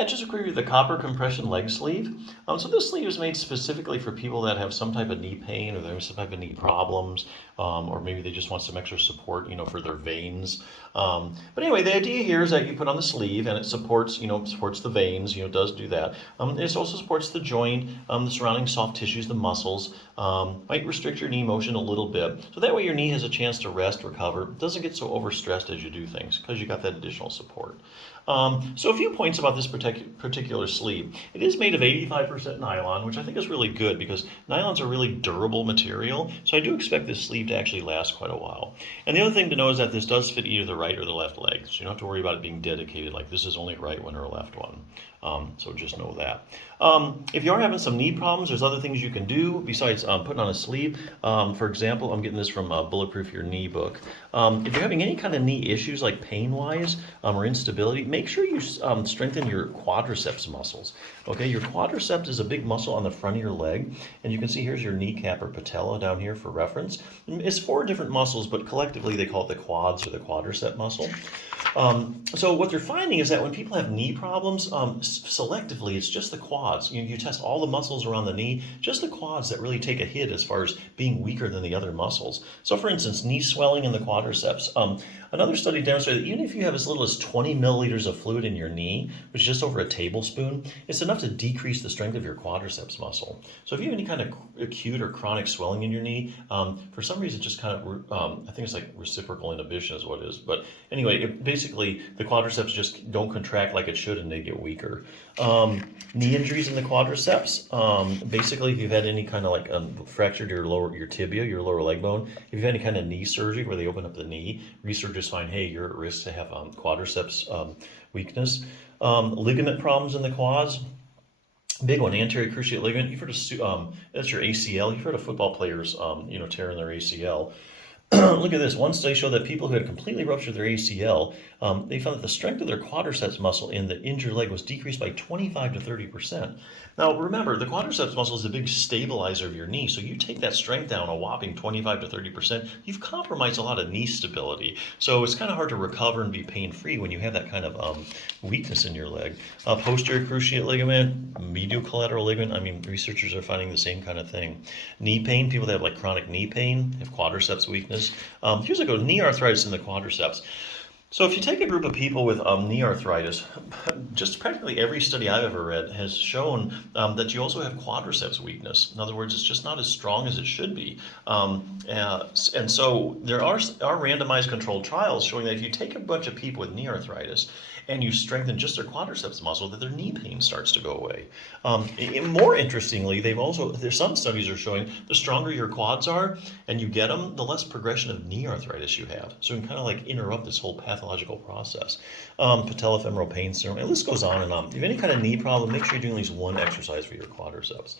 Yeah, just a quick review, the copper compression leg sleeve. So this sleeve is made specifically for people that have some type of knee pain or they have some type of knee problems, or maybe they just want some extra support, for their veins. But anyway, the idea here is that you put on the sleeve and it supports, supports the veins, does do that. It also supports the joint, the surrounding soft tissues, the muscles, might restrict your knee motion a little bit. So that way your knee has a chance to rest, recover, doesn't get so overstressed as you do things because you got that additional support. So a few points about this particular sleeve. It is made of 85% nylon, which I think is really good because nylon's a really durable material. So I do expect this sleeve to actually last quite a while. And the other thing to know is that this does fit either the right or the left leg. So you don't have to worry about it being dedicated like this is only a right one or a left one. So just know that. If you are having some knee problems, there's other things you can do besides putting on a sleeve. For example, I'm getting this from Bulletproof Your Knee book. If you're having any kind of knee issues like pain-wise or instability, make sure you strengthen your quadriceps muscles. Okay, your quadriceps is a big muscle on the front of your leg, and you can see here's your kneecap or patella down here for reference. It's 4 different muscles, but collectively they call it the quads or the quadricep muscle. So what they're finding is that when people have knee problems, selectively, it's just the quads. You test all the muscles around the knee, just the quads that really take a hit as far as being weaker than the other muscles. So for instance, knee swelling in the quadriceps. Another study demonstrated that even if you have as little as 20 milliliters of fluid in your knee, which is just over a tablespoon, it's enough to decrease the strength of your quadriceps muscle. So if you have any kind of acute or chronic swelling in your knee, for some reason, just kind of, I think it's like reciprocal inhibition is what it is. But anyway, basically, the quadriceps just don't contract like it should and they get weaker. Knee injuries in the quadriceps, basically, if you've had any kind of like fractured your tibia, your lower leg bone, if you've had any kind of knee surgery where they open up the knee, researchers find, hey, you're at risk to have quadriceps weakness. Ligament problems in the quads. Big one, anterior cruciate ligament. You've heard of that's your ACL. You've heard of football players, tearing their ACL. Look at this. One study showed that people who had completely ruptured their ACL, they found that the strength of their quadriceps muscle in the injured leg was decreased by 25 to 30%. Now, remember, the quadriceps muscle is a big stabilizer of your knee. So you take that strength down a whopping 25 to 30%, you've compromised a lot of knee stability. So it's kind of hard to recover and be pain-free when you have that kind of weakness in your leg. Posterior cruciate ligament, medial collateral ligament. I mean, researchers are finding the same kind of thing. Knee pain, people that have like chronic knee pain, have quadriceps weakness. Here's knee arthritis in the quadriceps. So if you take a group of people with knee arthritis, just practically every study I've ever read has shown that you also have quadriceps weakness. In other words, it's just not as strong as it should be. And so there are randomized controlled trials showing that if you take a bunch of people with knee arthritis and you strengthen just their quadriceps muscle, that their knee pain starts to go away. More interestingly, there's some studies are showing the stronger your quads are and you get them, the less progression of knee arthritis you have. So you can kind of like interrupt this whole pathological process. Patellofemoral pain syndrome, and this goes on and on. If you have any kind of knee problem, make sure you're doing at least one exercise for your quadriceps.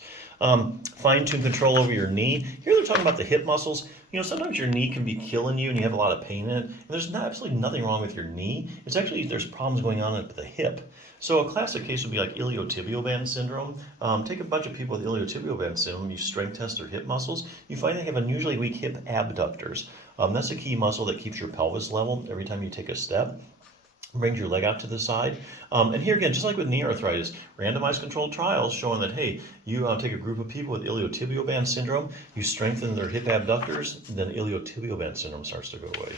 Fine-tune control over your knee. Here they're talking about the hip muscles. Sometimes your knee can be killing you and you have a lot of pain in it. And there's absolutely nothing wrong with your knee. It's actually, there's problems going on with the hip. So a classic case would be like iliotibial band syndrome. Take a bunch of people with iliotibial band syndrome, you strength test their hip muscles, you find they have unusually weak hip abductors. That's a key muscle that keeps your pelvis level every time you take a step. Brings your leg out to the side. And here again, just like with knee arthritis, randomized controlled trials showing that, hey, you take a group of people with iliotibial band syndrome, you strengthen their hip abductors, then iliotibial band syndrome starts to go away.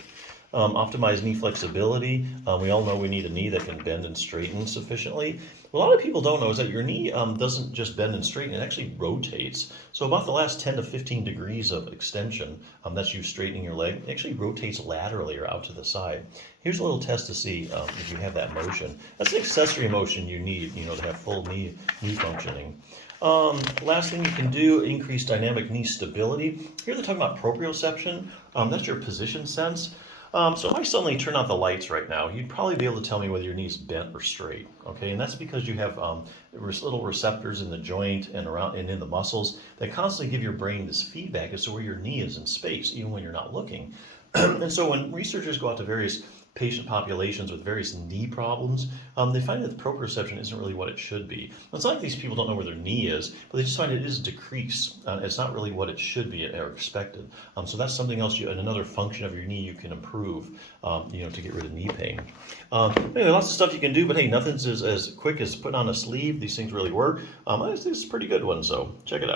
Optimize knee flexibility. We all know we need a knee that can bend and straighten sufficiently. What a lot of people don't know is that your knee doesn't just bend and straighten, it actually rotates. So about the last 10 to 15 degrees of extension, that's you straightening your leg, it actually rotates laterally or out to the side. Here's a little test to see if you have that motion. That's an accessory motion you need, to have full knee functioning. Last thing you can do, increase dynamic knee stability. Here they're talking about proprioception. That's your position sense. So if I suddenly turn out the lights right now, you'd probably be able to tell me whether your knee's bent or straight, okay? And that's because you have little receptors in the joint and around and in the muscles that constantly give your brain this feedback as to where your knee is in space, even when you're not looking. And so when researchers go out to various patient populations with various knee problems, they find that the proprioception isn't really what it should be. It's not like these people don't know where their knee is, but they just find it is a decrease. It's not really what it should be or expected. So that's something else, and another function of your knee you can improve, to get rid of knee pain. Anyway, lots of stuff you can do, but hey, nothing's as quick as putting on a sleeve. These things really work. This is a pretty good one, so check it out.